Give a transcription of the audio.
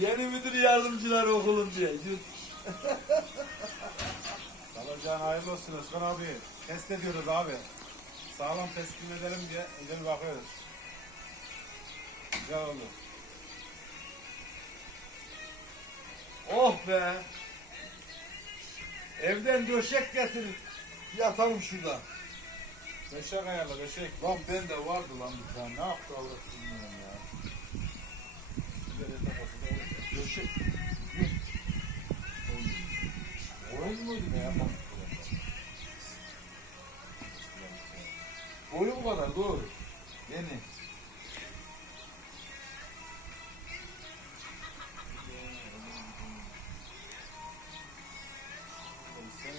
Yeni müdür yardımcıları okulun diye. Alacağın hayırlı olsun Özkan abi. Test ediyoruz abi. Sağlam teslim edelim diye bir bakıyoruz. Güzel oldu. Oh be. Evden döşek getirip yatalım şurada. Beşek ayarla beşek. Lan bende vardı lan bir tane. Ne yaptı Allah bilmiyorum ya. şey. Boyun muydu ne yapalım? Boyu bu kadar doğru. Yeni. Sen